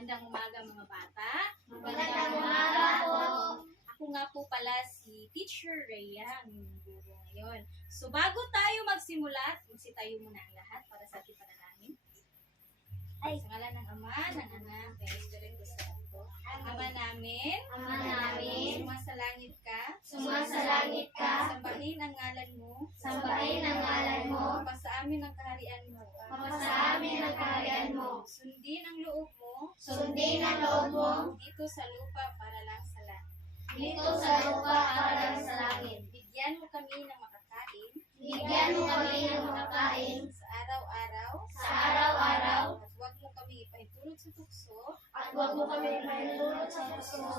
Magandang umaga mga bata. Magandang umaga po. Ako nga po pala si Teacher Rhea, ang guro ngayon. So bago tayo magsimula, tayo muna ang lahat para sa ating panalangin. Sa ngalan ng Ama, ng Anak, ng Espiritu Santo. Ama namin, sumasalangit ka, sambahin ang ngalan mo, mapasa amin ang kaharian mo, sundin ang loob mo, dito sa lupa para lang sa langit. Bigyan mo kami ng makakain, sa araw-araw, at huwag mo kami ipahintulot sa tukso,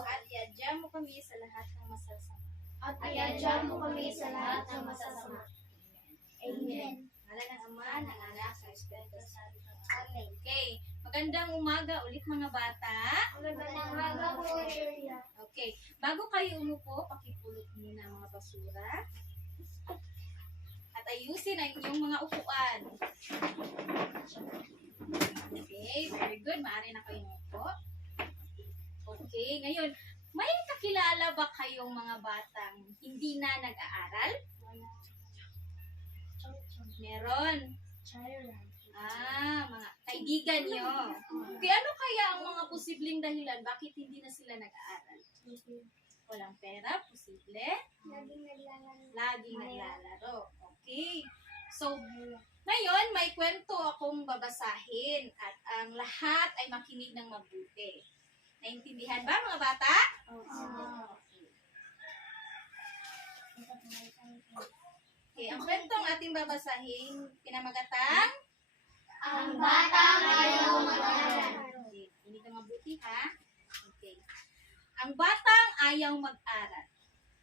at iadya mo kami sa lahat ng masasama. Amen. Ngalan ng Ama, ng Anak, sa Espiritu Santo. Okay. Magandang umaga ulit mga bata. Magandang umaga po, Elia. Okay. Bago kayo umupo, pakipulot muna ang mga basura. At ayusin ang inyong mga upuan. Okay. Very good. Maaari na kayong umupo. Okay. Ngayon, may kakilala ba kayong mga batang hindi na nag-aaral? Meron. Mga kaibigan nyo. Okay, ano kaya ang mga posibleng dahilan bakit hindi na sila nag-aaral? Walang pera, posible. Laging naglalaro. Okay. So, ngayon, may kwento akong babasahin at ang lahat ay makinig ng mabuti. Naintindihan ba mga bata? Okay, ang kwentong ating babasahin, pinamagatang Ang batang ayaw mag-aral. Okay, hindi ka mabuti ha? Okay. Ang batang ayaw mag-aral.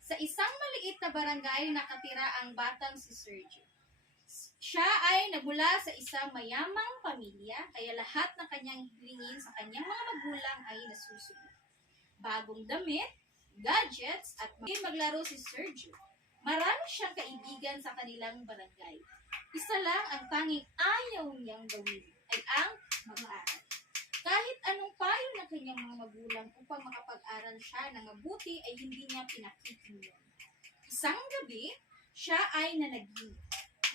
Sa isang maliit na barangay nakatira ang batang si Sergio. Siya ay nagmula sa isang mayamang pamilya, kaya lahat ng kanyang hilingin sa kanyang mga magulang ay nasusunod. Bagong damit, gadgets, at maglaro si Sergio. Marami siyang kaibigan sa kanilang barangay. Isa lang ang tanging ayaw niyang gawin ay ang mag-aaral. Kahit anong payo ng kanyang mga magulang upang makapag-aral siya ng mabuti ay hindi niya pinakikinggan. Isang gabi, siya ay nanaginip.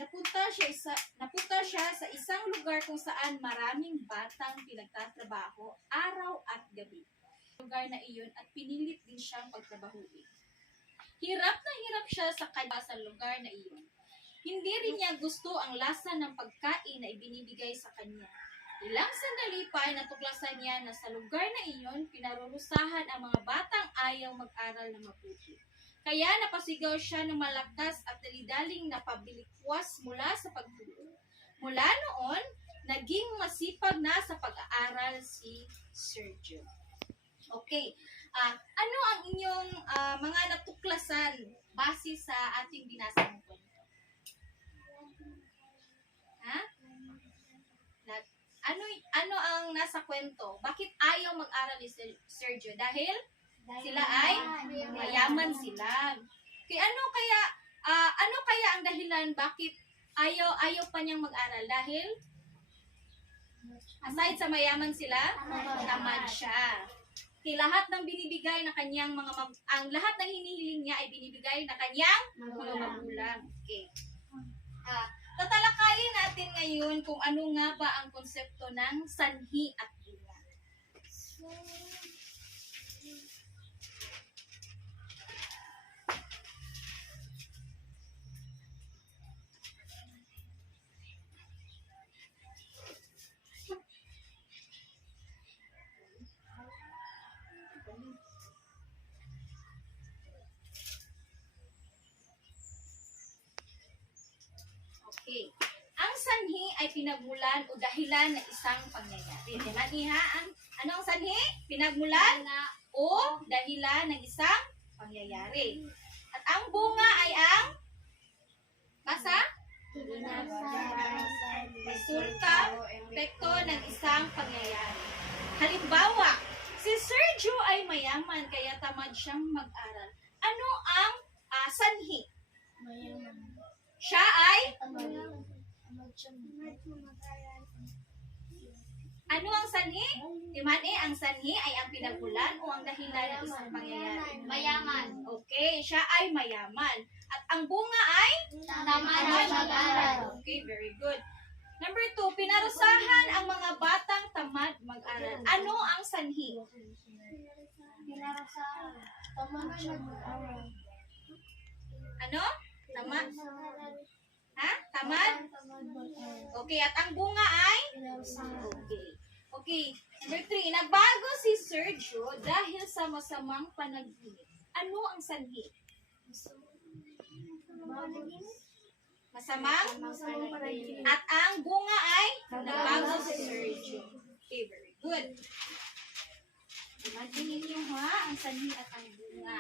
Napunta siya sa isang lugar kung saan maraming batang pinagtatrabaho araw at gabi. Lugar na iyon at pinilit din siyang pagtrabahuin. Hirap na hirap siya sa lugar na iyon. Hindi rin niya gusto ang lasa ng pagkain na ibinibigay sa kanya. Ilang sandali pa ay natuklasan niya na sa lugar na iyon, pinarurusahan ang mga batang ayaw mag-aral na mabuti. Kaya napasigaw siya ng malakas at dalidaling napabilikwas mula sa pagtulog. Mula noon, naging masipag na sa pag-aaral si Sergio. Okay, ano ang inyong mga natuklasan base sa ating binasang kwento? Ha? Ano ang nasa kwento? Bakit ayaw mag-aral ni Sergio? Dahil sila ay mayaman sila. Okay, ano kaya ang dahilan bakit ayaw pa niyang mag-aral? Dahil aside sa mayaman sila, tamad siya. Okay, lahat ng binibigay na kanyang ang lahat ng hinihiling niya ay binibigay na kanyang mga magulang. Okay. Tatalakayin natin ngayon kung ano nga ba ang konsepto ng sanhi at bunga. Okay. Ang sanhi ay pinagmulan o dahilan ng isang pangyayari. Diba? Ano ang sanhi? Pinagmulan o dahilan ng isang pangyayari. At ang bunga ay ang resulta, epekto ng isang pangyayari. Halimbawa, si Sergio ay mayaman kaya tamad siyang mag-aral. Ano ang sanhi? Siya ay? Ano ang sanhi? sanhi? Timani, ang sanhi ay ang pinagmulan o ang dahilan ng isang pangyayari. Mayaman. Okay, siya ay mayaman. At ang bunga ay? Tamad mag-aral. Okay, very good. Number 2, pinarusahan ang mga batang tamad mag-aral. Ano ang sanhi? Tamad mag-aral. Ano? Tamad? Ha? Tamad? Okay, at ang bunga ay? Okay. Okay. Number 3, nagbago si Sergio dahil sa masamang panaginip. Ano ang sanhi? Masamang? At ang bunga ay? Nagbago si Sergio. Okay, very good. Imagine niyo ha, ang sanhi at ang bunga.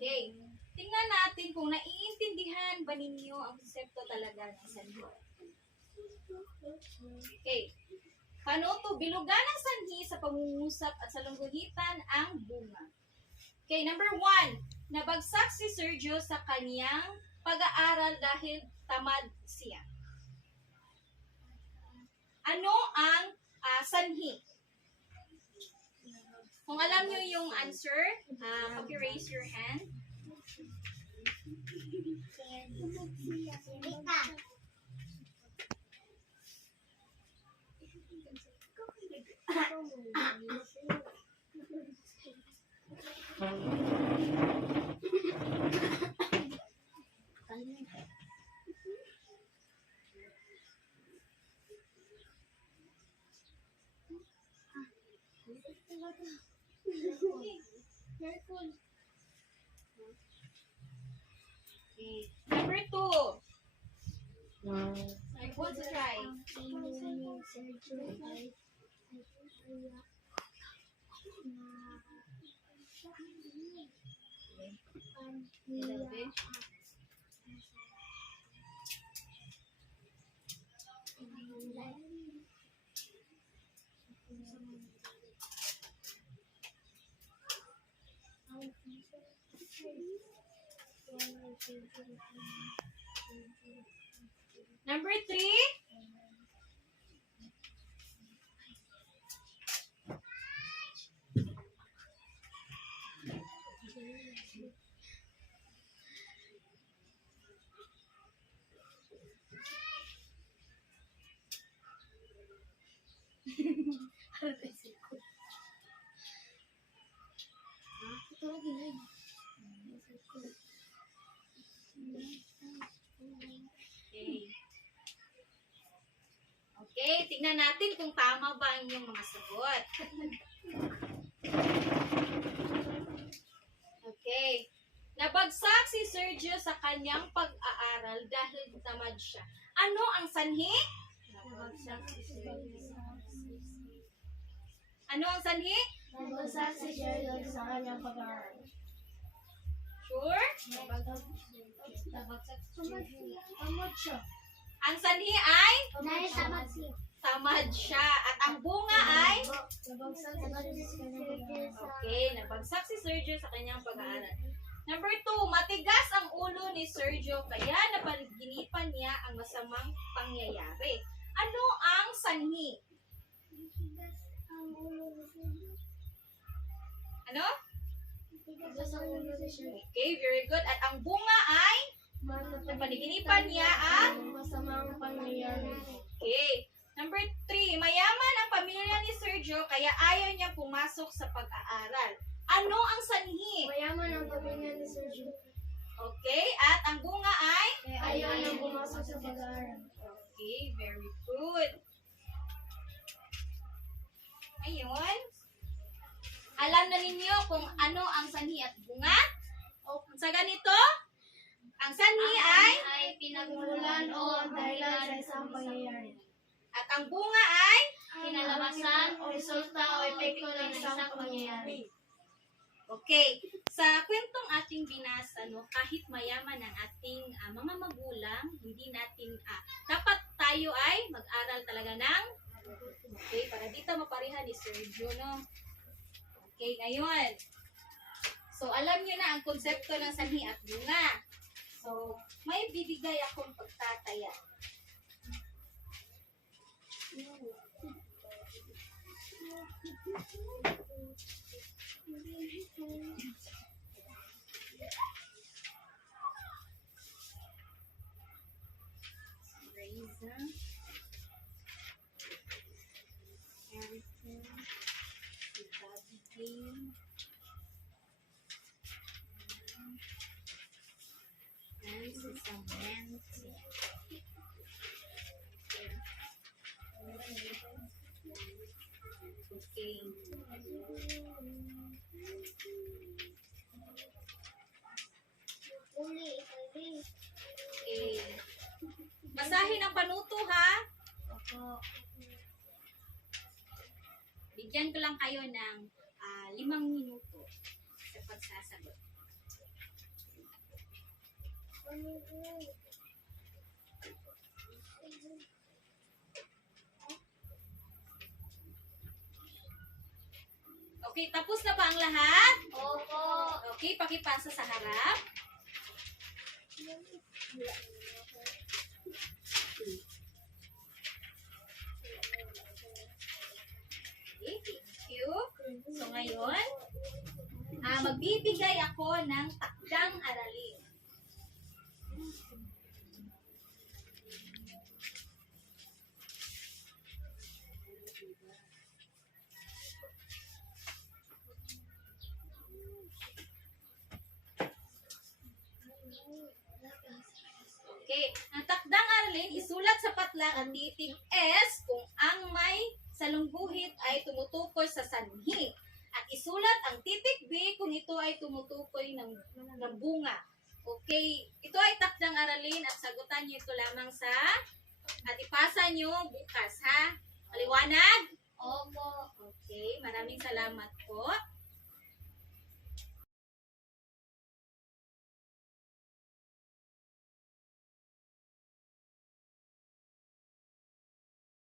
Okay. Tingnan natin kung naiintindihan ba ninyo ang konsepto talaga ng sanhi. Okay. Panuto, bilugan ng sanhi sa pangungusap at sa lungguhitan ang bunga. Okay, number 1. Nabagsak si Sergio sa kanyang pag-aaral dahil tamad siya. Ano ang sanhi? Kung alam nyo yung answer, raise your hand. Okay. Number 2. I want to try. Little bit. Number 3. Okay, tingnan natin kung tama ba ang inyong mga sagot. Okay. Nabagsak si Sergio sa kanyang pag-aaral dahil tamad siya. Ano ang sanhi? Nabagsak si Sergio. Ano ang sanhi? Nabagsak si Sergio sa kanyang pag-aaral. Sure? Nabagsak si Sergio. Tamad siya. Ang sanhi ay? Dahil tamad siya. Tamad siya. At ang bunga ay? Nabagsak si Sergio sa kanyang pag-aaral. Okay, nabagsak si Sergio sa kanyang pag-aaral. Number 2, matigas ang ulo ni Sergio kaya napanaginipan niya ang masamang pangyayari. Ano ang sanhi? Ang ulo ni Sergio. Ano? Tigas ang ulo ni Sergio. Okay, very good. At ang bunga ay? Napanaginipan niya ang? Masamang pangyayari. Okay. Number 3, mayaman ang pamilya ni Sergio kaya ayaw niya pumasok sa pag-aaral. Ano ang sanhi? Mayaman ang pamilya ni Sergio. Okay, at ang bunga ay? Ayaw na pumasok sa pag-aaral. Okay, very good. Ngayon, alam na ninyo kung ano ang sanhi at bunga? Sa ganito, ang sanhi ay? Pinagmulan o dahilan sa isang pangyayari. At ang bunga ay? Kinalabasan o resulta o epekto ng isang pangyayari. Okay, sa kwentong ating binasa, no, kahit mayaman ang ating mga magulang, hindi natin, dapat tayo ay mag-aral talaga ng, okay, para dito maparihan ni Sergio, no? Okay, ngayon, so alam nyo na ang konsepto ng sanhi at bunga. So, may bibigay akong pagtataya. Raiza, Erica, si Bobby Jane, and si Samantha. Okay. Okay. Basahin ang panuto, ha? Bigyan ko lang kayo ng 5 minuto sa pagsasagot. Okay, tapos na ba ang lahat? Opo. Okay, pakipasa sa harap. Okay, thank you. So ngayon, magbibigay ako ng takdang aralin. Okay, ang takdang aralin, isulat sa patlang ang titik S kung ang may salungguhit ay tumutukoy sa sanhi. At isulat ang titik B kung ito ay tumutukoy ng bunga. Okay, ito ay takdang aralin at sagutan nyo ito lamang sa at ipasa nyo bukas, ha? Maliwanag? Opo. Okay, maraming salamat po.